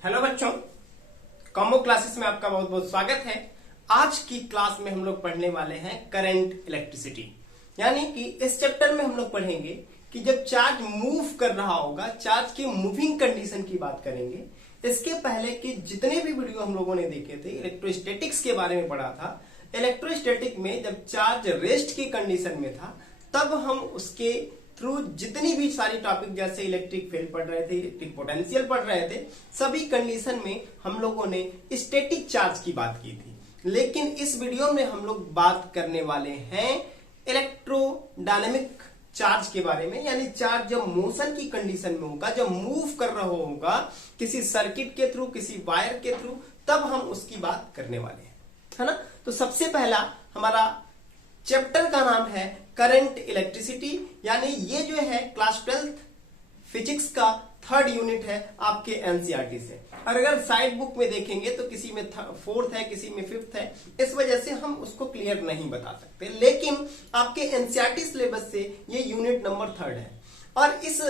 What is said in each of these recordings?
Hello बच्चों, combo classes में आपका बहुत बहुत स्वागत है। आज की क्लास में हम लोग पढ़ने वाले हैं करंट इलेक्ट्रिसिटी। यानी कि इस चैप्टर में हम लोग पढ़ेंगे कि जब चार्ज मूव कर रहा होगा, चार्ज की मूविंग कंडीशन की बात करेंगे। इसके पहले के जितने भी वीडियो हम लोगों ने देखे थे, इलेक्ट्रोस्टैटिक्स के बारे में पढ़ा था। इलेक्ट्रोस्टैटिक में जब चार्ज रेस्ट की कंडीशन में था, तब हम उसके थ्रू जितनी भी सारी टॉपिक जैसे इलेक्ट्रिक फील्ड पढ़ रहे थे, इलेक्ट्रिक पोटेंशियल पढ़ रहे थे, सभी कंडीशन में हम लोगों ने स्टैटिक चार्ज की बात की थी। लेकिन इस वीडियो में हम लोग बात करने वाले हैं इलेक्ट्रोडायनेमिक चार्ज के बारे में। यानी चार्ज जब मोशन की कंडीशन में होगा, जब मूव कर रहा होगा किसी सर्किट के थ्रू, किसी वायर के थ्रू, तब हम उसकी बात करने वाले हैं, है ना। तो सबसे पहला हमारा चैप्टर का नाम है करंट इलेक्ट्रिसिटी। यानी ये जो है क्लास 12th फिजिक्स का 3rd यूनिट है आपके एनसीईआरटी से। और अगर साइड बुक में देखेंगे तो किसी में 4th है, किसी में 5th है, इस वजह से हम उसको क्लियर नहीं बता सकते। लेकिन आपके एनसीईआरटी सिलेबस से ये यूनिट नंबर 3rd है। और इस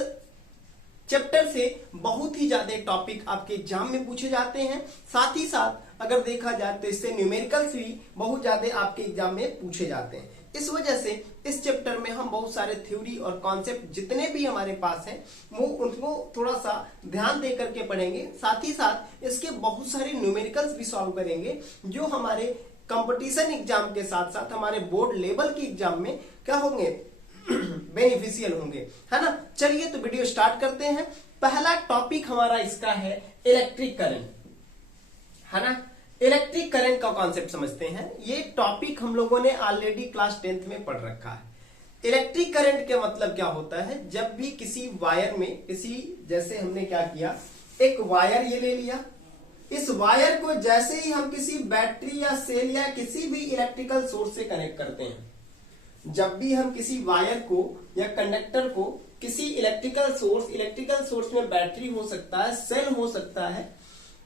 चैप्टर से बहुत ही ज्यादा टॉपिक आपके एग्जाम में पूछे जाते हैं। साथ ही साथ अगर देखा जाए तो इससे न्यूमेरिकल्स भी बहुत ज्यादा आपके एग्जाम में पूछे जाते हैं। इस वजह से इस चैप्टर में हम बहुत सारे थ्योरी और कॉन्सेप्ट जितने भी हमारे पास हैं वो उनको थोड़ा सा ध्यान दे करके पढ़ेंगे। साथ ही साथ इसके बहुत सारे न्यूमेरिकल्स भी सॉल्व करेंगे, जो हमारे कंपटीशन एग्जाम के साथ साथ हमारे बोर्ड लेवल के एग्जाम में क्या होंगे, बेनिफिशियल होंगे, है ना। चलिए तो वीडियो स्टार्ट करते हैं। पहला टॉपिक हमारा इसका है इलेक्ट्रिक करंट, है ना। इलेक्ट्रिक करंट का कॉन्सेप्ट समझते हैं। ये टॉपिक हम लोगों ने ऑलरेडी क्लास 10th में पढ़ रखा है। इलेक्ट्रिक करंट के मतलब क्या होता है, जब भी किसी वायर में जैसे हमने क्या किया, एक वायर ये ले लिया, इस वायर को जैसे ही हम किसी बैटरी या सेल या किसी भी इलेक्ट्रिकल सोर्स से कनेक्ट करते हैं, जब भी हम किसी वायर को या कंडक्टर को किसी इलेक्ट्रिकल सोर्स में बैटरी हो सकता है, सेल हो सकता है,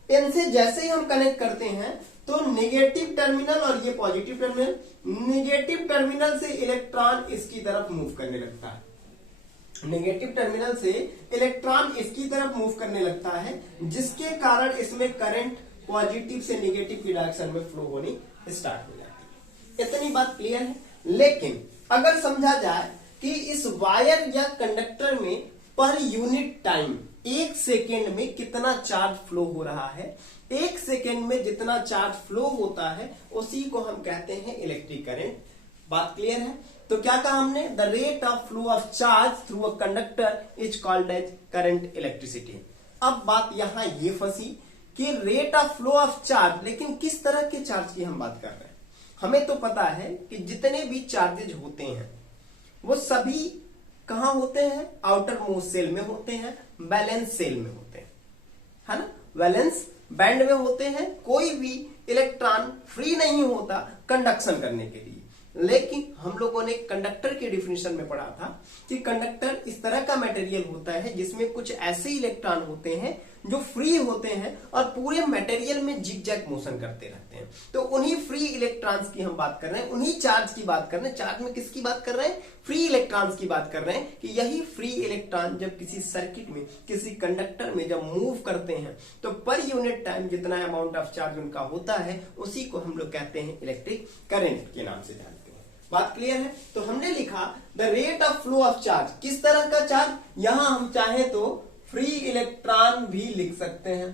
इनसे जैसे ही हम कनेक्ट करते हैं तो नेगेटिव टर्मिनल और ये पॉजिटिव टर्मिनल, नेगेटिव टर्मिनल से इलेक्ट्रॉन इसकी तरफ मूव करने लगता है। नेगेटिव टर्मिनल से इलेक्ट्रॉन इसकी तरफ मूव करने लगता है, जिसके कारण इसमें करंट पॉजिटिव से नेगेटिव की डायरेक्शन में फ्लो होनी स्टार्ट हो जाती है। इतनी बात क्लियर है। लेकिन अगर समझा जाए कि इस वायर या कंडक्टर में पर यूनिट टाइम 1 सेकेंड में कितना चार्ज फ्लो हो रहा है, 1 सेकेंड में जितना चार्ज फ्लो होता है उसी को हम कहते हैं इलेक्ट्रिक करंट। बात क्लियर है। तो क्या कहा हमने, the rate of flow of charge through a conductor is called as current electricity. अब बात यहां ये फंसी कि rate of flow of charge, लेकिन किस तरह के चार्ज की हम बात कर रहे हैं। हमें तो पता है कि जितने भी चार्जेज होते हैं वो सभी कहां होते हैं, आउटर मोस्ट सेल में होते हैं, वैलेंस सेल में होते हैं, है ना, वैलेंस बैंड में होते हैं। कोई भी इलेक्ट्रॉन फ्री नहीं होता कंडक्शन करने के लिए। लेकिन हम लोगों ने कंडक्टर की डिफिनेशन में पढ़ा था कि कंडक्टर इस तरह का मटेरियल होता है जिसमें कुछ ऐसे इलेक्ट्रॉन होते हैं जो फ्री होते हैं और पूरे मटेरियल में जिगजैग मोशन करते रहते हैं। तो उन्हीं फ्री इलेक्ट्रॉन्स की हम बात कर रहे हैं, उन्हीं चार्ज की बात कर रहे हैं। चार्ज में किसकी बात कर रहे हैं, फ्री इलेक्ट्रॉन्स की बात कर रहे हैं कि यही फ्री इलेक्ट्रॉन जब किसी सर्किट में, किसी कंडक्टर में जब मूव करते हैं तो पर यूनिट टाइम जितना अमाउंट ऑफ चार्ज उनका होता है उसी को हम लोग कहते हैं इलेक्ट्रिक करंट के नाम से जानते हैं। बात क्लियर है। तो हमने लिखा the rate of flow of charge, किस तरह का चार्ज, यहां हम चाहे तो फ्री इलेक्ट्रॉन भी लिख सकते हैं,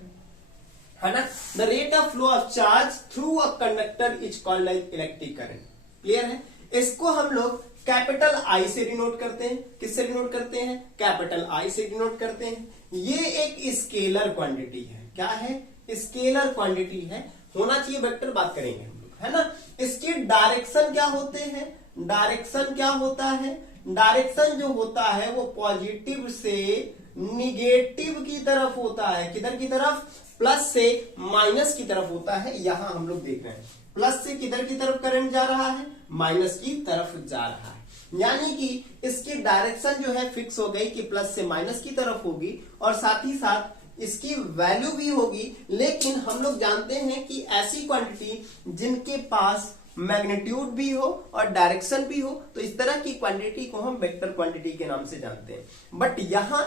है ना। The rate of flow of charge through a conductor is called as electric current. Clear है। इसको हम लोग कैपिटल आई से डिनोट करते हैं। किससे डिनोट करते हैं, कैपिटल आई से डिनोट करते हैं। ये एक स्केलर क्वांटिटी है। क्या है, स्केलर क्वांटिटी है, होना चाहिए वेक्टर, बात करेंगे हम लोग, है ना। इसके डायरेक्शन क्या होते हैं, डायरेक्शन क्या होता है, डायरेक्शन जो होता है वो पॉजिटिव से निगेटिव की तरफ होता है। किधर की तरफ, प्लस से माइनस की तरफ होता है। यहां हम लोग देख रहे हैं प्लस से किधर की तरफ करंट जा रहा है, माइनस की तरफ जा रहा है। यानी कि इसकी डायरेक्शन जो है फिक्स हो गई कि प्लस से माइनस की तरफ होगी और साथ ही साथ इसकी वैल्यू भी होगी। लेकिन हम लोग जानते हैं कि ऐसी क्वांटिटी जिनके पास मैग्नीट्यूड भी हो और डायरेक्शन भी हो, तो इस तरह की क्वांटिटी को हम वेक्टर क्वांटिटी के नाम से जानते हैं। बट यहां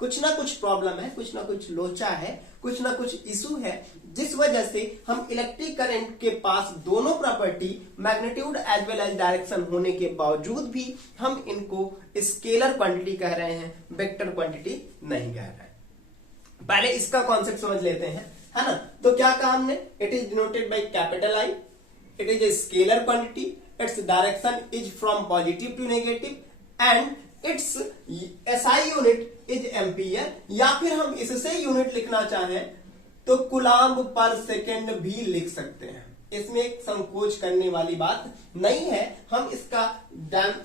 कुछ ना कुछ प्रॉब्लम है, कुछ ना कुछ लोचा है, कुछ ना कुछ इशू है, जिस वजह से हम इलेक्ट्रिक करंट के पास दोनों property magnitude as well as direction होने के बावजूद भी हम इनको स्केलर क्वांटिटी कह रहे हैं, वेक्टर क्वांटिटी नहीं कह रहे हैं। पहले इसका कॉन्सेप्ट समझ लेते हैं, है ना। तो क्या कहा हमने, it is denoted by capital I, it is a scalar quantity, its direction is from positive to negative and its SI unit is ampere, या फिर हम इससे यूनिट लिखना चाहें तो कूलम्ब पर सेकेंड भी लिख सकते हैं। इसमें एक संकोच करने वाली बात नहीं है, हम इसका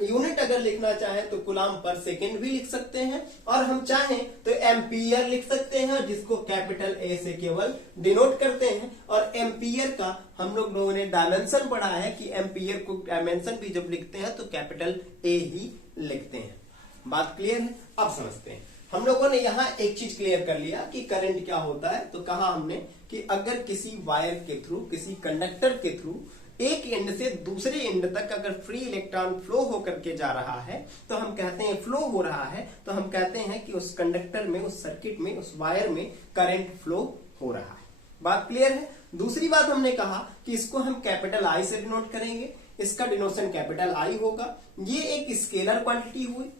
यूनिट अगर लिखना चाहें तो कूलम्ब पर सेकेंड भी लिख सकते हैं, और हम चाहें तो एम्पियर लिख सकते हैं, जिसको कैपिटल ए से केवल डिनोट करते हैं। और एम्पियर का हम लोगों ने डायमेंशन पढ़ा है कि एम्पियर को डायमेंशन भी जब लिखते हैं तो कैपिटल ए ही लिखते हैं। बात क्लियर है? अब समझते हैं। हम लोगों ने यहां एक चीज क्लियर कर लिया कि करंट क्या होता है। तो कहा हमने कि अगर किसी वायर के थ्रू, किसी कंडक्टर के थ्रू एक एंड से दूसरे एंड तक अगर फ्री इलेक्ट्रॉन फ्लो होकर के जा रहा है तो हम कहते हैं फ्लो हो रहा है, तो हम कहते हैं कि उस कंडक्टर में, उस सर्किट में, उस वायर में करंट फ्लो हो रहा है। बात क्लियर है? दूसरी बात हमने कहा कि इसको हम कैपिटल आई से डिनोट करेंगे, इसका डिनोशन कैपिटल आई होगा। ये एक स्केलर क्वांटिटी हुई,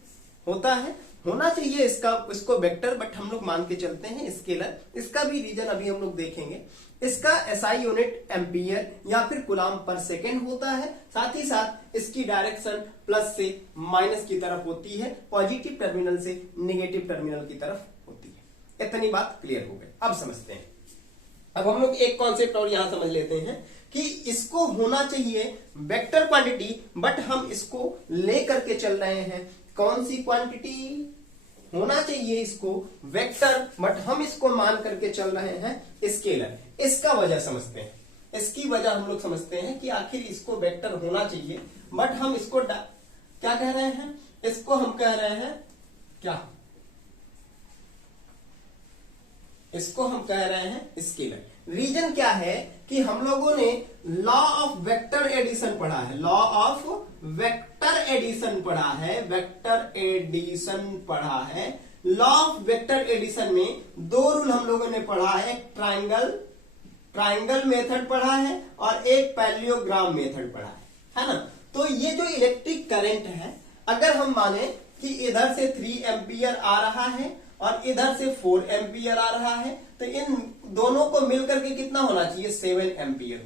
होता है, होना चाहिए इसको वेक्टर, बट हम लोग मान के चलते हैं स्केलर। इसका भी रीजन अभी हम लोग देखेंगे। इसका एसआई यूनिट एम्पियर या फिर कूलम्ब पर सेकेंड होता है। साथ ही साथ इसकी डायरेक्शन प्लस से माइनस की तरफ होती है, पॉजिटिव टर्मिनल से नेगेटिव टर्मिनल की तरफ होती है। इतनी बात क्लियर हो गई। अब समझते हैं। अब हम लोग एक कॉन्सेप्ट और यहां समझ लेते हैं कि इसको होना चाहिए वेक्टर क्वांटिटी, बट हम इसको लेकर के चल रहे हैं कौन सी क्वांटिटी, होना चाहिए इसको वेक्टर, बट हम इसको मान करके चल रहे हैं स्केलर। इसका वजह समझते हैं। इसकी वजह हम लोग समझते हैं कि आखिर इसको वेक्टर होना चाहिए, बट हम इसको क्या कह रहे हैं, इसको हम कह रहे हैं क्या, इसको हम कह रहे हैं स्केलर। रीजन क्या है कि हम लोगों ने लॉ ऑफ वेक्टर एडिशन पढ़ा है, लॉ ऑफ वेक्टर एडिशन पढ़ा है, वेक्टर एडिशन पढ़ा है। लॉ ऑफ वेक्टर एडिशन में दो रूल हम लोगों ने पढ़ा है, एक ट्राइंगल मेथड पढ़ा है और एक पैरेललोग्राम मेथड पढ़ा है ना। तो ये जो इलेक्ट्रिक करंट है, अगर हम माने कि इधर से 3 एम्पियर आ रहा है और इधर से 4 एम्पियर आ रहा है, तो इन दोनों को मिलकर के कितना होना चाहिए, 7 एम्पियर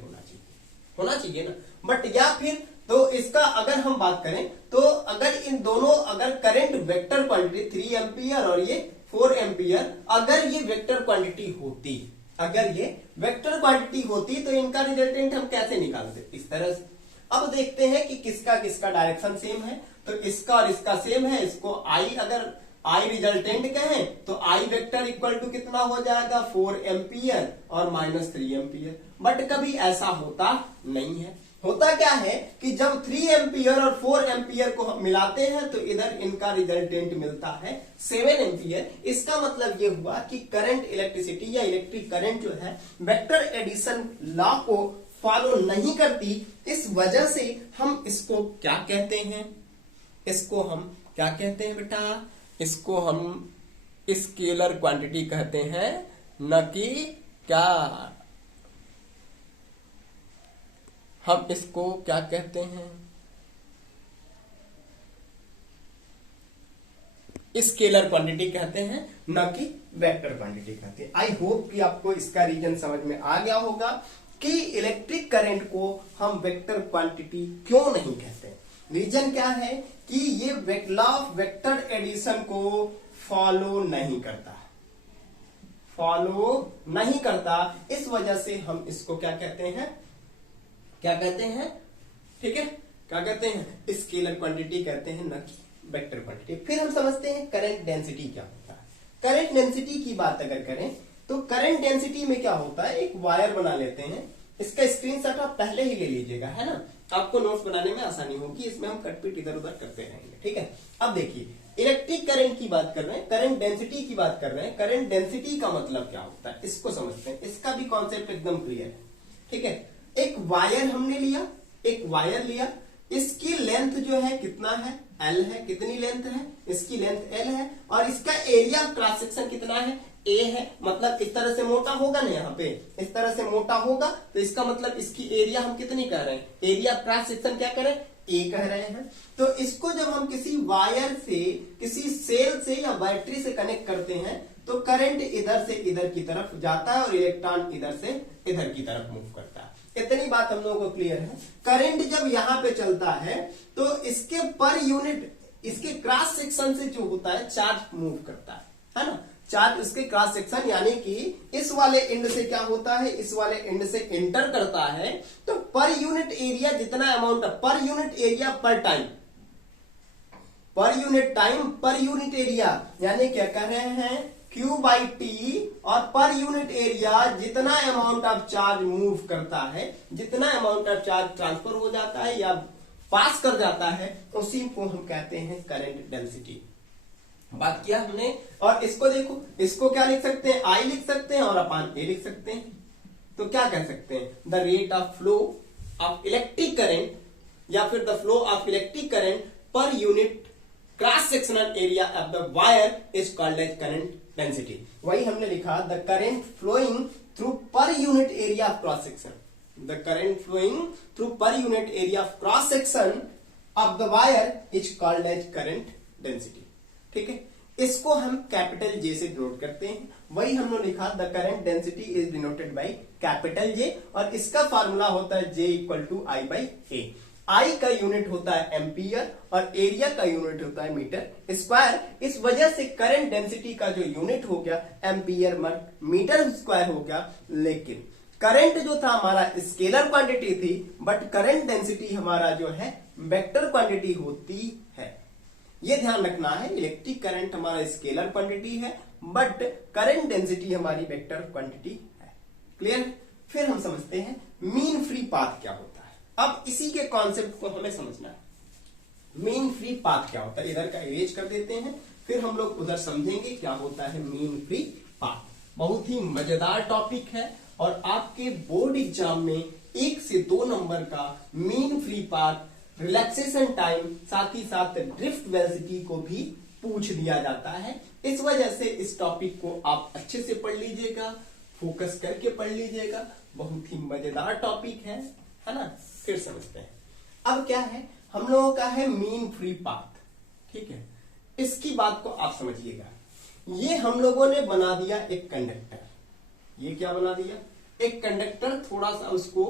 होना चाहिए ना। बट या फिर तो इसका अगर हम बात करें तो अगर इन दोनों, अगर करंट वेक्टर क्वांटिटी 3 एम्पियर और ये 4 एम्पियर, अगर ये वेक्टर क्वांटिटी होती, अगर ये वेक्टर क्वांटिटी होती तो इनका रिजल्टेंट हम कैसे निकालते, इस तरह से। अब देखते हैं कि किसका किसका डायरेक्शन सेम है। तो इसका और इसका सेम है। इसको आई, अगर आई रिजल्टेंट कहें तो आई वेक्टर इक्वल टू कितना हो जाएगा, 4 एम्पियर और -3 एम्पियर। बट कभी ऐसा होता नहीं है। होता क्या है कि जब 3 एम्पियर और 4 एम्पियर को हम मिलाते हैं तो इधर इनका रिजल्टेंट मिलता है 7 एम्पियर। इसका मतलब ये हुआ कि करंट, इलेक्ट्रिसिटी या इलेक्ट्रिक करंट जो है वेक्टर एडिशन लॉ को फॉलो नहीं करती। इस वजह से हम इसको क्या कहते हैं, इसको हम क्या कहते हैं बेटा, इसको हम स्केलर क्वांटिटी कहते हैं, न कि क्या, हम इसको क्या कहते हैं, स्केलर क्वांटिटी कहते हैं, न कि वेक्टर क्वांटिटी कहते हैं। आई होप कि आपको इसका रीजन समझ में आ गया होगा कि इलेक्ट्रिक करंट को हम वेक्टर क्वांटिटी क्यों नहीं कहते। रीजन क्या है कि ये लॉ ऑफ वेक्टर एडिशन को फॉलो नहीं करता, इस वजह से हम इसको क्या कहते हैं, ठीक है, क्या कहते हैं, स्केलर क्वांटिटी कहते हैं, न कि वेक्टर क्वांटिटी। फिर हम समझते हैं करंट डेंसिटी क्या होता है। करंट डेंसिटी की बात अगर करें तो करंट डेंसिटी में क्या होता है, एक वायर बना लेते हैं, इसका स्क्रीनशॉट आप पहले ही ले लीजिएगा, है ना, आपको नोट्स बनाने में आसानी होगी। इसमें हम कटपीट इधर उधर करते रहेंगे, ठीक है। अब देखिए, इलेक्ट्रिक करंट की बात कर रहे हैं, करंट डेंसिटी की बात कर रहे हैं। करंट डेंसिटी का मतलब क्या होता है, इसको समझते हैं। इसका भी कॉन्सेप्ट एकदम क्लियर है, ठीक है। एक वायर हमने लिया, एक वायर लिया, इसकी लेंथ जो है कितना है, L है। कितनी लेंथ है, इसकी लेंथ L है, और इसका एरिया ऑफ क्रॉस सेक्शन कितना है, A है। मतलब इस तरह से मोटा होगा ना, यहाँ पे इस तरह से मोटा होगा, तो इसका मतलब इसकी एरिया हम कितनी कह रहे हैं, एरिया ऑफ क्रॉस सेक्शन क्या करें, A कह रहे हैं। तो इसको जब हम किसी वायर से, किसी सेल से या बैटरी से कनेक्ट करते हैं, तो करंट इधर से इधर की तरफ जाता है और इलेक्ट्रॉन इधर से इधर की तरफ मूव करता है। इतनी बात हम लोगों को क्लियर है। करंट जब यहाँ पे चलता है तो इसके पर यूनिट, इसके क्रॉस सेक्शन से जो होता है चार्ज मूव करता है ना। चार्ज इसके क्रॉस सेक्शन यानी कि इस वाले एंड से क्या होता है, इस वाले एंड से एंटर करता है, तो पर यूनिट एरिया जितना अमाउंट, पर यूनिट एरिया पर टाइम, पर यूनिट टाइम पर यूनिट एरिया, यानी क्या कह रहे हैं, Q बाई टी, और पर यूनिट एरिया जितना अमाउंट ऑफ चार्ज मूव करता है, जितना अमाउंट ऑफ चार्ज ट्रांसफर हो जाता है या पास कर जाता है, उसी को हम कहते हैं करंट डेंसिटी। बात किया हमने। और इसको देखो, इसको क्या लिख सकते हैं, I लिख सकते हैं और अपान A लिख सकते हैं। तो क्या कह सकते हैं, the rate of flow of electric current, या फिर the flow of electric current per unit cross sectional area of the wire is called as current density. वही हमने लिखा, the current flowing through per unit area of cross section, the current flowing through per unit area of cross section of the wire is called as current density. ठीक है, इसको हम capital J से denote करते हैं। वही हमने लिखा, the current density is denoted by capital J, और इसका फार्मूला होता है J equal to I by A। I का यूनिट होता है एम्पियर और एरिया का यूनिट होता है मीटर स्क्वायर। इस वजह से करंट डेंसिटी का जो यूनिट हो गया एम्पियर मीटर स्क्वायर हो गया। लेकिन करंट जो था हमारा स्केलर क्वांटिटी थी, बट करंट डेंसिटी हमारा जो है वेक्टर क्वांटिटी होती है। ये ध्यान रखना है, इलेक्ट्रिक करंट हमारा स्केलर क्वांटिटी है, बट करंट डेंसिटी हमारी वेक्टर क्वांटिटी है। क्लियर। फिर हम समझते हैं मीन फ्री पाथ क्या होता है। अब इसी के कॉन्सेप्ट को हमें समझना है। मीन फ्री पाथ क्या होता है, इधर का इरेज कर देते हैं, फिर हम लोग उधर समझेंगे क्या होता है मीन फ्री पाथ। बहुत ही मजेदार टॉपिक है, और आपके बोर्ड एग्जाम में 1 से 2 नंबर का mean free path, relaxation time, साथ ही साथ ड्रिफ्ट वेलोसिटी को भी पूछ दिया जाता है। इस वजह से इस टॉपिक को आप अच्छे से पढ़ लीजिएगा, फोकस करके पढ़ लीजिएगा। बहुत ही मजेदार टॉपिक है ना। फिर समझते हैं। अब क्या है, हम लोगों का है मीन फ्री पाथ। ठीक है, इसकी बात को आप समझिएगा। ये हम लोगों ने बना दिया एक कंडक्टर। ये क्या बना दिया, एक कंडक्टर। थोड़ा सा उसको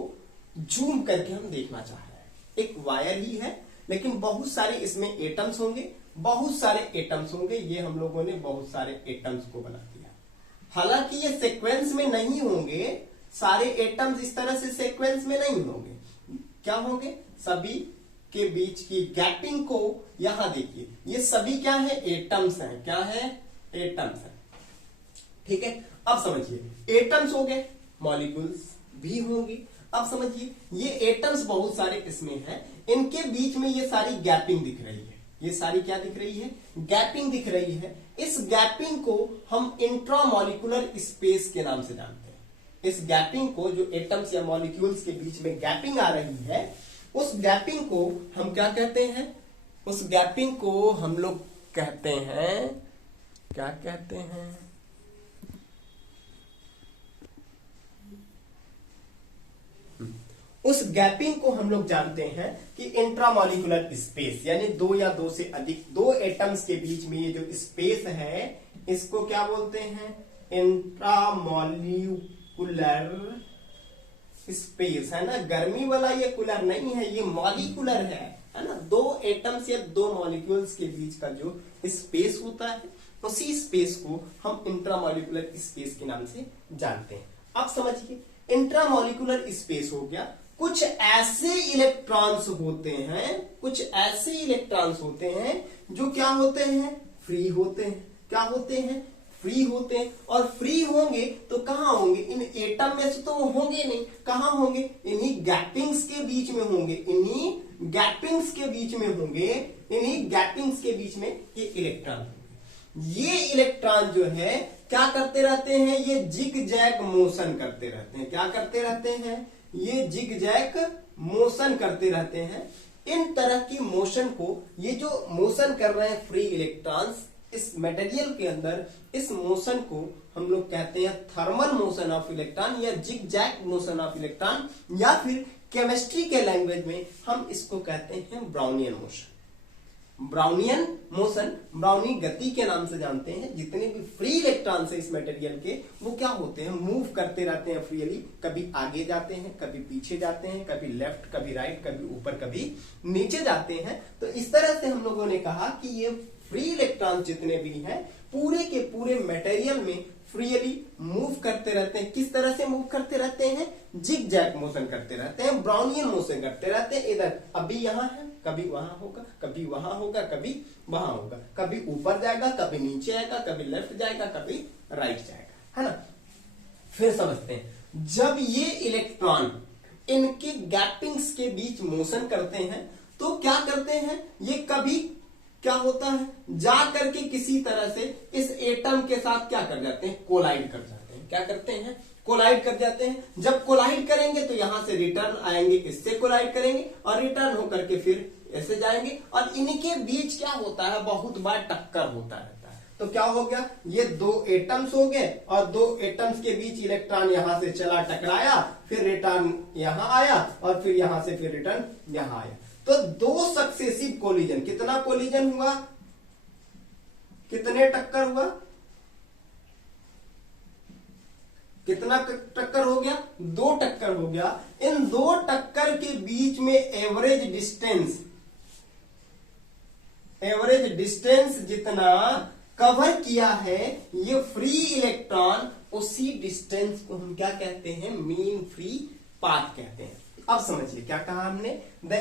जूम करके हम देखना चाह रहे हैं। एक वायर ही है, लेकिन बहुत सारे इसमें एटम्स होंगे, बहुत सारे एटम्स होंगे। ये हम लोगों ने बहुत सारे एटम्स को बना दिया। हालांकि ये सीक्वेंस में नहीं होंगे, सारे एटम्स इस तरह से सीक्वेंस में नहीं होंगे। क्या होंगे, सभी के बीच की गैपिंग को यहां देखिए, ये सभी क्या है, एटम्स हैं। क्या है, एटम्स हैं। ठीक है, अब समझिए, एटम्स हो गए, मॉलिक्यूल्स भी होंगी। अब समझिए, ये एटम्स बहुत सारे इसमें हैं, इनके बीच में ये सारी गैपिंग दिख रही है। ये सारी क्या दिख रही है, गैपिंग दिख रही है। इस गैपिंग को हम इंट्रामॉलिक्यूलर स्पेस के नाम से जानते हैं। इस गैपिंग को, जो एटम्स या मॉलिक्यूल्स के बीच में गैपिंग आ रही है, उस गैपिंग को हम क्या कहते हैं, उस गैपिंग को हम लोग कहते हैं, क्या कहते हैं, उस गैपिंग को हम लोग जानते हैं कि इंट्रामॉलिक्यूलर स्पेस, यानी 2 या 2 से अधिक 2 एटम्स के बीच में ये जो स्पेस है, इसको क्या बोलते हैं, इंट्रामॉलिक्यूलर स्पेस, है ना। गर्मी वाला ये कूलर नहीं है, ये मॉलिक्यूलर है ना। 2 एटम्स या 2 मॉलिक्यूल्स के बीच का जो स्पेस होता है, उसी स्पेस को हम इंट्रामॉलिक्यूलर स्पेस के नाम से जानते हैं। अब समझिए, इंट्रामॉलिक्यूलर स्पेस हो गया, कुछ ऐसे इलेक्ट्रॉन्स होते हैं, कुछ ऐसे इलेक्ट्रॉन्स होते हैं जो क्या होते हैं, फ्री होते हैं। क्या होते हैं, फ्री होते हैं। और फ्री होंगे तो कहां होंगे, इन एटम में से तो होंगे नहीं, कहां होंगे, इन्हीं गैपिंग्स के बीच में होंगे, इन्हीं गैपिंग्स के बीच में होंगे, इन्हीं गैपिंग्स के बीच में ये इलेक्ट्रॉन होंगे। ये इलेक्ट्रॉन जो है क्या करते रहते हैं, ये जिग जैग मोशन करते रहते हैं। क्या करते रहते हैं, ये जिग जैग मोशन करते रहते हैं। इन तरह की मोशन को, ये जो मोशन कर रहे हैं फ्री इलेक्ट्रॉन्स इस मटेरियल के अंदर, इस मोशन को हम लोग कहते हैं थर्मल मोशन ऑफ इलेक्ट्रॉन या zig zag motion of electron, या फिर केमिस्ट्री के लैंग्वेज में हम इसको कहते हैं Brownian motion. Brownian motion, brownie गति के नाम से जानते हैं। जितने भी फ्री इलेक्ट्रॉन्स है इस मटेरियल के, वो क्या होते हैं, मूव करते रहते हैं फ्रीली, कभी आगे जाते हैं, कभी पीछे जाते हैं, कभी लेफ्ट, कभी राइट, कभी ऊपर, कभी नीचे जाते हैं। तो इस तरह से हम लोगों ने कहा कि ये फ्री इलेक्ट्रॉन जितने भी हैं पूरे के पूरे मटेरियल में फ्रीली मूव करते रहते हैं। किस तरह से मूव करते रहते हैं, जिग जैग मोशन करते रहते हैं, ब्राउनियन मोशन करते रहते हैं। इधर अभी यहाँ है, कभी वहां होगा, कभी वहां होगा, कभी वहां होगा, कभी ऊपर जाएगा, कभी नीचे आएगा, कभी लेफ्ट जाएगा, कभी राइट जाएगा, है ना। फिर समझते हैं, जब ये इलेक्ट्रॉन इनके गैपिंग्स के बीच मोशन करते हैं तो क्या करते हैं, ये कभी क्या होता है, जा करके किसी तरह से इस एटम के साथ क्या कर जाते हैं, कोलाइड कर जाते हैं। क्या करते हैं, कोलाइड कर जाते हैं। जब कोलाइड करेंगे तो यहां से रिटर्न आएंगे, इससे कोलाइड करेंगे और रिटर्न होकर के फिर ऐसे जाएंगे, और इनके बीच क्या होता है, बहुत बार टक्कर होता रहता है। तो क्या हो गया, ये दो एटम्स हो गए और दो एटम्स के बीच इलेक्ट्रॉन यहां से चला, टकराया, फिर रिटर्न यहां आया और फिर यहां से फिर रिटर्न यहां आया। तो दो सक्सेसिव कोलिजन, कितना कोलिजन हुआ, कितने टक्कर हुआ, कितना टक्कर हो गया, दो टक्कर हो गया। इन दो टक्कर के बीच में एवरेज डिस्टेंस जितना कवर किया है ये फ्री इलेक्ट्रॉन, उसी डिस्टेंस को हम क्या कहते हैं, मीन फ्री पाथ कहते हैं। अब समझिए क्या कहा हमने, the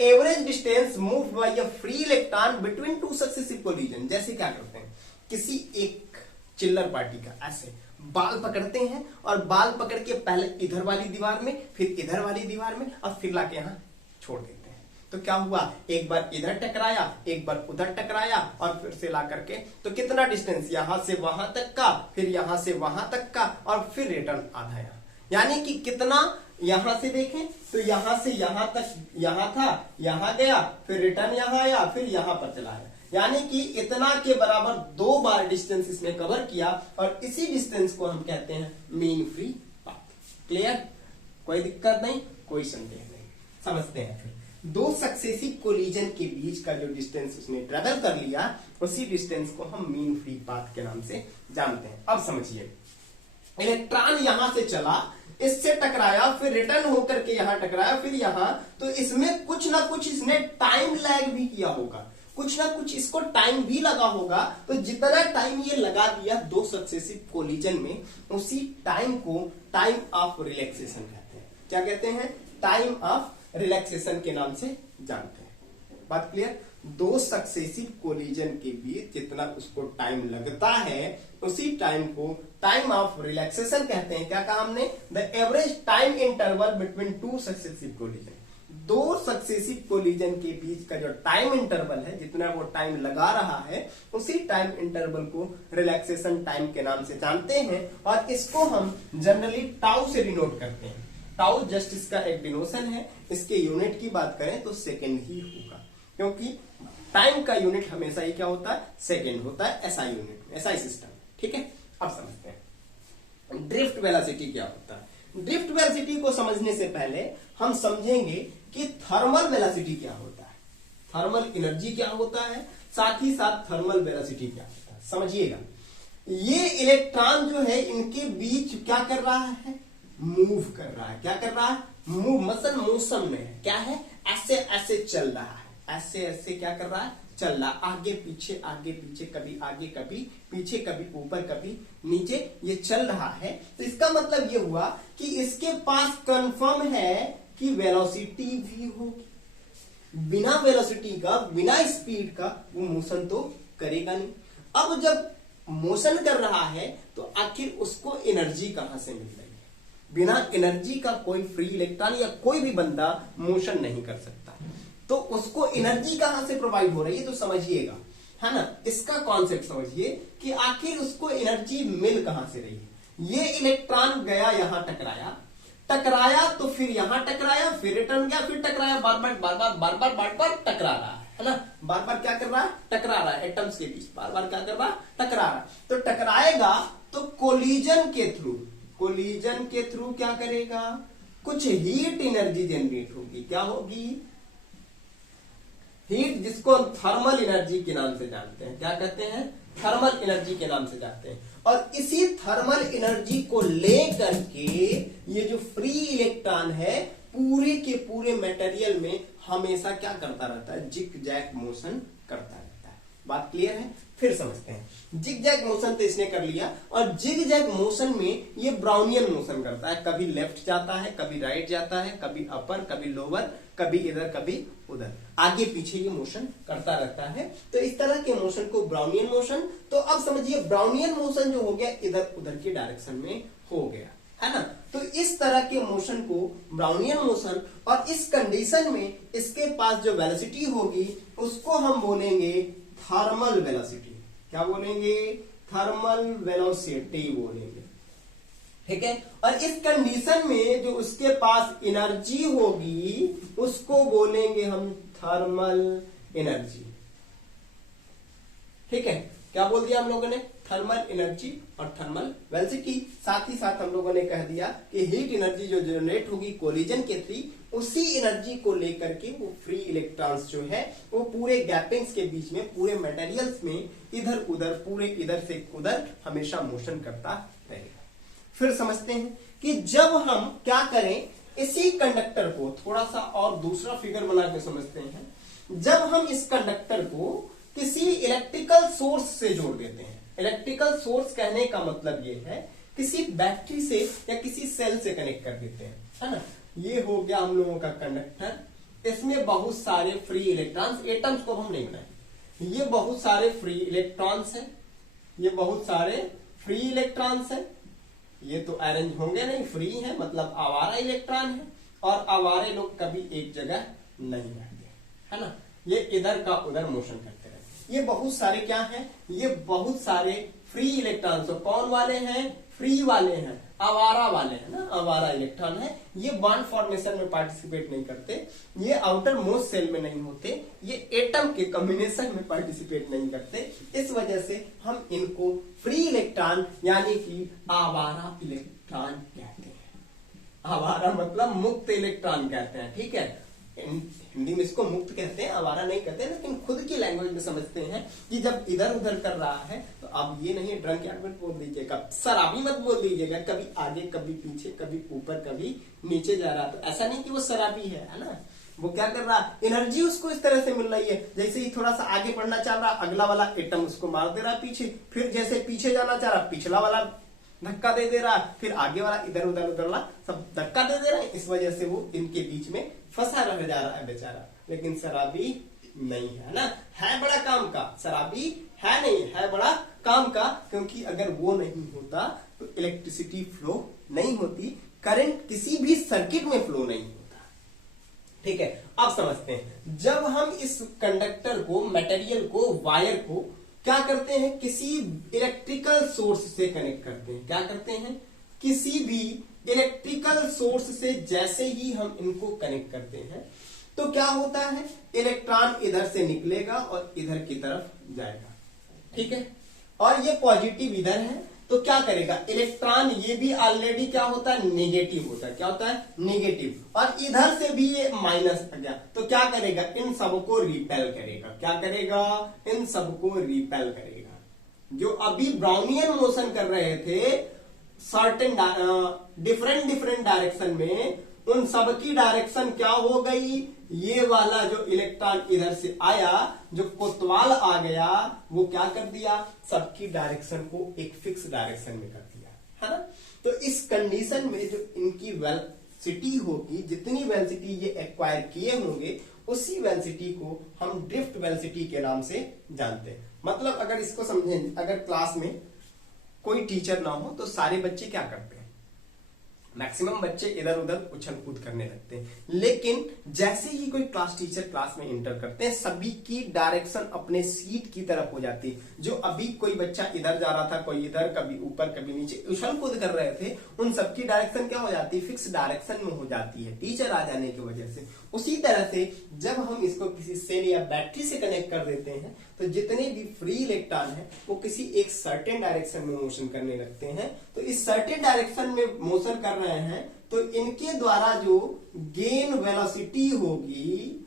average distance moved by a free electron between two successive collision. जैसे क्या करते हैं, किसी एक चिल्लर पार्टी का ऐसे बाल पकड़ते हैं और बाल पकड़ के पहले इधर वाली दीवार में, फिर इधर वाली दीवार में और फिर लाके यहां छोड़ देते हैं। तो क्या हुआ, एक बार इधर टकराया, एक बार उधर टकराया और फिर से ला करके, तो कितना डिस्टेंस, यहां से वहां तक का, फिर यहां से वहां तक का और फिर रिटर्न आधा यहां। यानी कि कितना, यहां से देखें तो यहां से यहां तक, यहां था, यहां गया, फिर रिटर्न यहां आया, फिर यहां पर चला आया। यानी कि इतना के बराबर दो बार डिस्टेंस इसने कवर किया और इसी डिस्टेंस को हम कहते हैं मीन फ्री पाथ। क्लियर, कोई दिक्कत नहीं, कोई संदेह नहीं, समझते हैं। फिर दो सक्सेसिव कोलिजन के बीच का जो डिस्टेंस उसने ट्रेवल कर लिया, उसी डिस्टेंस को हम मीन फ्री पाथ के नाम से जानते हैं। अब समझिए, इलेक्ट्रॉन यहां से चला, इससे टकराया, फिर रिटर्न होकर के यहां टकराया, फिर यहां, तो इसमें कुछ ना कुछ इसने टाइम लैग भी किया होगा, कुछ ना कुछ इसको टाइम भी लगा होगा। तो जितना टाइम ये लगा दिया दो सक्सेसिव कोलिजन में, उसी टाइम को टाइम ऑफ रिलैक्सेशन कहते हैं। क्या कहते हैं, टाइम ऑफ रिलैक्सेशन के नाम से जानते हैं। बात क्लियर, दो सक्सेसिव कोलिजन के बीच जितना उसको टाइम लगता है, उसी टाइम को टाइम ऑफ रिलैक्सेशन कहते हैं। क्या कहा हमने, the average time interval between two successive collision. दो सक्सेसिव कोलिजन के बीच का जो टाइम इंटरवल है, जितना वो टाइम लगा रहा है, उसी टाइम इंटरवल को रिलैक्सेशन टाइम के नाम से जानते हैं। और इसको हम जनरली टाउ से डिनोट करते हैं। टाउ जस्ट इसका एक डिनोशन है। इसके यूनिट की बात करें तो सेकेंड ही होगा, क्योंकि टाइम का यूनिट हमेशा ही क्या होता है, सेकेंड होता है, एसआई यूनिट, एसआई सिस्टम। ठीक है, अब समझते हैं ड्रिफ्ट वेलोसिटी क्या होता है। ड्रिफ्ट वेलोसिटी को समझने से पहले हम समझेंगे कि थर्मल वेलोसिटी क्या होता है, थर्मल एनर्जी क्या होता है, साथ ही साथ थर्मल वेलोसिटी क्या होता है। समझिएगा, ये इलेक्ट्रॉन जो है इनके बीच क्या कर रहा है, मूव कर रहा है। क्या कर रहा है, मूव, मसल मोशन में है। क्या है, ऐसे ऐसे चल रहा है, ऐसे ऐसे क्या कर रहा है, चल रहा, आगे पीछे, कभी आगे कभी पीछे, कभी ऊपर कभी नीचे, ये चल रहा है। तो इसका मतलब ये हुआ कि इसके पास कंफर्म है कि वेलोसिटी भी होगी। बिना वेलोसिटी का, बिना स्पीड का वो मोशन तो करेगा नहीं। अब जब मोशन कर रहा है तो आखिर उसको एनर्जी कहां से मिल रही है। बिना एनर्जी का कोई फ्री इलेक्ट्रॉन या कोई भी बंदा मोशन नहीं कर सकता। तो उसको एनर्जी कहां से प्रोवाइड हो रही है, तो समझिएगा, है ना, इसका कॉन्सेप्ट समझिए कि आखिर उसको एनर्जी मिल कहां से रही है। ये इलेक्ट्रॉन गया, यहां टकराया, टकराया तो फिर यहां टकराया, फिर रिटर्न गया, फिर टकराया, बार बार बार बार बार बार बार बार टकरा रहा है ना, बार बार क्या कर रहा है, टकरा रहा है एटम्स के बीच, बार बार क्या कर रहा है, टकरा रहा है। तो टकराएगा तो कोलिजन के थ्रू क्या करेगा, कुछ हीट एनर्जी जनरेट होगी। क्या होगी, हीट, जिसको हम थर्मल एनर्जी के नाम से जानते हैं। क्या कहते हैं, थर्मल एनर्जी के नाम से जानते हैं। और इसी थर्मल एनर्जी को लेकर के ये जो फ्री इलेक्ट्रॉन है पूरे के पूरे मटेरियल में हमेशा क्या करता रहता है, जिग जैग मोशन करता रहता है। बात क्लियर है, फिर समझते हैं। जिग जैग मोशन तो इसने कर लिया, और जिग जैग मोशन में ये ब्राउनियन मोशन करता है, कभी लेफ्ट जाता है, कभी राइट जाता है, कभी अपर, कभी लोअर, कभी इधर कभी उधर, आगे पीछे ये मोशन करता रहता है। तो इस तरह के मोशन को ब्राउनियन मोशन। तो अब समझिए ब्राउनियन मोशन जो हो गया इधर उधर की डायरेक्शन में हो गया, है ना। तो इस तरह के मोशन को ब्राउनियन मोशन, और इस कंडीशन में इसके पास जो वेलोसिटी होगी उसको हम बोलेंगे थर्मल वेलोसिटी। क्या बोलेंगे, थर्मल वेलोसिटी बोलेंगे, ठीक है। और इस कंडीशन में जो उसके पास एनर्जी होगी उसको बोलेंगे हम थर्मल एनर्जी, ठीक है। क्या बोल दिया हम लोगों ने, थर्मल एनर्जी और थर्मल वेलोसिटी। साथ ही साथ हम लोगों ने कह दिया कि हीट एनर्जी जो जनरेट होगी कोलिजन के थ्रू, उसी एनर्जी को लेकर के वो फ्री इलेक्ट्रॉन्स जो है वो पूरे गैपिंग्स के बीच में, पूरे मटेरियल्स में इधर उधर, पूरे इधर से उधर हमेशा मोशन करता रहेगा। फिर समझते हैं कि जब हम क्या करें, इसी कंडक्टर को थोड़ा सा और दूसरा फिगर बना के समझते हैं। जब हम इस कंडक्टर को किसी इलेक्ट्रिकल सोर्स से जोड़ देते हैं, इलेक्ट्रिकल सोर्स कहने का मतलब ये है किसी बैटरी से या किसी सेल से कनेक्ट कर देते हैं, है ना। ये हो गया हम लोगों का कंडक्टर, इसमें बहुत सारे फ्री इलेक्ट्रॉन्स, एटम्स को हम नहीं बनाए, ये बहुत सारे फ्री इलेक्ट्रॉन्स हैं, ये बहुत सारे फ्री इलेक्ट्रॉन्स हैं। ये तो अरेंज होंगे नहीं, फ्री है मतलब आवारा इलेक्ट्रॉन है, और आवारे लोग कभी एक जगह नहीं रहते, है ना। ये इधर का उधर मोशन करते रहते। ये बहुत सारे क्या हैं, ये बहुत सारे फ्री इलेक्ट्रॉन्स। कौन वाले हैं, फ्री वाले हैं, आवारा वाले हैं ना, आवारा इलेक्ट्रॉन है। ये बॉन्ड फॉर्मेशन में पार्टिसिपेट नहीं करते, ये आउटर मोस्ट सेल में नहीं होते, ये एटम के कॉम्बिनेशन में पार्टिसिपेट नहीं करते। इस वजह से हम इनको फ्री इलेक्ट्रॉन यानी कि आवारा इलेक्ट्रॉन कहते हैं। आवारा मतलब मुक्त इलेक्ट्रॉन कहते हैं, ठीक है। हिंदी में इसको मुक्त कहते हैं, आवारा नहीं कहते, लेकिन खुद की लैंग्वेज में समझते हैं कि जब इधर उधर कर रहा है तो अब ये नहीं ड्रंक मत बोल दीजिएगा, शराबी मत बोल दीजिएगा, कभी आगे कभी पीछे, कभी ऊपर कभी नीचे जा रहा। तो ऐसा नहीं कि वो शराबी है ना। वो क्या कर रहा, एनर्जी उसको इस तरह से मिल रही है, जैसे ही थोड़ा सा आगे बढ़ना चाह रहा, अगला वाला एटम उसको मार दे रहा पीछे, फिर जैसे पीछे जाना चाह रहा, पिछला वाला धक्का दे दे रहा, फिर आगे वाला इधर उधर उधरला सब धक्का दे दे रहा है। इस वजह से वो इनके बीच में फंसा रह जा रहा है बेचारा। लेकिन शराबी नहीं है ना, है बड़ा काम का, शराबी है नहीं, है बड़ा काम का। क्योंकि अगर वो नहीं होता तो इलेक्ट्रिसिटी फ्लो नहीं होती, करंट किसी भी सर्किट में फ्लो नहीं होता, ठीक है। अब समझते हैं, जब हम इस कंडक्टर को, मटेरियल को, वायर को क्या करते हैं, किसी इलेक्ट्रिकल सोर्स से कनेक्ट करते हैं। क्या करते हैं, किसी भी इलेक्ट्रिकल सोर्स से जैसे ही हम इनको कनेक्ट करते हैं तो क्या होता है, इलेक्ट्रॉन इधर से निकलेगा और इधर की तरफ जाएगा, ठीक है। और ये पॉजिटिव इधर है तो क्या करेगा, इलेक्ट्रॉन ये भी ऑलरेडी क्या होता है, नेगेटिव होता है। क्या होता है, नेगेटिव। और इधर से भी ये माइनस आ गया तो क्या करेगा, इन सबको रिपेल करेगा। क्या करेगा, इन सबको रिपेल करेगा। जो अभी ब्राउनियन मोशन कर रहे थे सर्टेन डिफरेंट डायरेक्शन में, उन सबकी डायरेक्शन क्या हो गई, ये वाला जो इलेक्ट्रॉन इधर से आया, जो कोतवाल आ गया, वो क्या कर दिया, सबकी डायरेक्शन को एक फिक्स डायरेक्शन में कर दिया, है ना। तो इस कंडीशन में जो इनकी वेलोसिटी होगी, जितनी वेलोसिटी ये एक्वायर किए होंगे, उसी वेलोसिटी को हम ड्रिफ्ट वेलोसिटी के नाम से जानते हैं। मतलब अगर इसको समझें, अगर क्लास में कोई टीचर ना हो तो सारे बच्चे क्या करते हैं, मैक्सिमम बच्चे इधर उधर उछल कूद करने लगते हैं, लेकिन जैसे ही कोई क्लास टीचर क्लास में इंटर करते हैं सभी की डायरेक्शन अपने सीट की तरफ हो जाती है। जो अभी कोई बच्चा इधर जा रहा था, कोई इधर, कभी ऊपर कभी नीचे उछल कूद कर रहे थे, उन सबकी डायरेक्शन क्या हो जाती है, फिक्स डायरेक्शन में हो जाती है टीचर आ जाने की वजह से। उसी तरह से जब हम इसको किसी सेल या बैटरी से कनेक्ट कर देते हैं तो जितने भी फ्री इलेक्ट्रॉन है वो किसी एक सर्टेन डायरेक्शन में मोशन करने लगते हैं। तो इस सर्टेन डायरेक्शन में मोशन कर रहे हैं तो इनके द्वारा जो गेन वेलोसिटी होगी,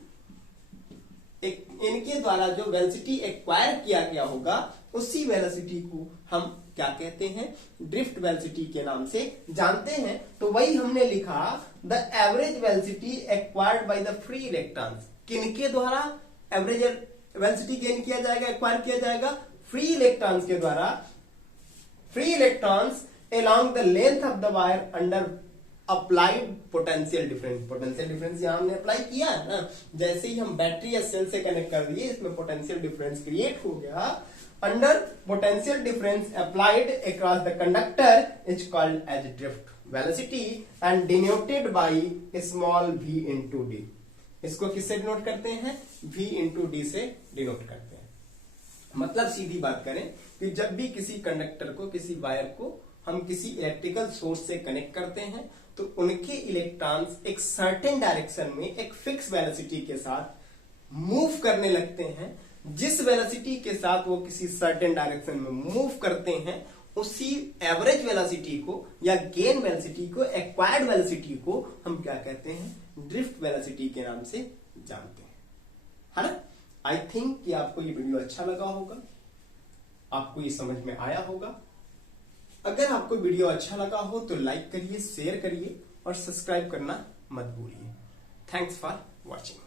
इनके द्वारा जो वेलोसिटी एक्वायर किया गया होगा उसी वेलोसिटी को हम क्या कहते हैं, ड्रिफ्ट वेलोसिटी के नाम से जानते हैं। तो वही हमने लिखा the average velocity acquired by the free electrons. किनके द्वारा एवरेज वेलोसिटी गेन किया जाएगा, एक्वायर किया जाएगा, फ्री इलेक्ट्रॉन्स के द्वारा। Free electrons along the length of the wire under applied potential difference। Potential difference यहां हमने अप्लाई किया है ना, जैसे ही हम बैटरी या सेल से कनेक्ट कर दिए इसमें पोटेंशियल डिफरेंस क्रिएट हो गया। Under potential difference applied across the conductor is called as drift velocity and denoted by small v into d. इसको किससे डिनोट करते हैं, v इंटू डी से डिनोट करते हैं। मतलब सीधी बात करें कि जब भी किसी कंडक्टर को, किसी वायर को हम किसी इलेक्ट्रिकल सोर्स से कनेक्ट करते हैं तो उनके इलेक्ट्रॉन्स एक सर्टेन डायरेक्शन में एक फिक्स वेलोसिटी के साथ मूव करने लगते हैं। जिस वेलोसिटी के साथ वो किसी सर्टेन डायरेक्शन में मूव करते हैं उसी एवरेज वेलोसिटी को या गेन वेलोसिटी को, एक्वायर्ड वेलोसिटी को हम क्या कहते हैं, ड्रिफ्ट वेलोसिटी के नाम से जानते हैं, है ना। आई थिंक कि आपको ये वीडियो अच्छा लगा होगा, आपको ये समझ में आया होगा। अगर आपको वीडियो अच्छा लगा हो तो लाइक करिए, शेयर करिए और सब्सक्राइब करना मत भूलिए। Thanks for watching.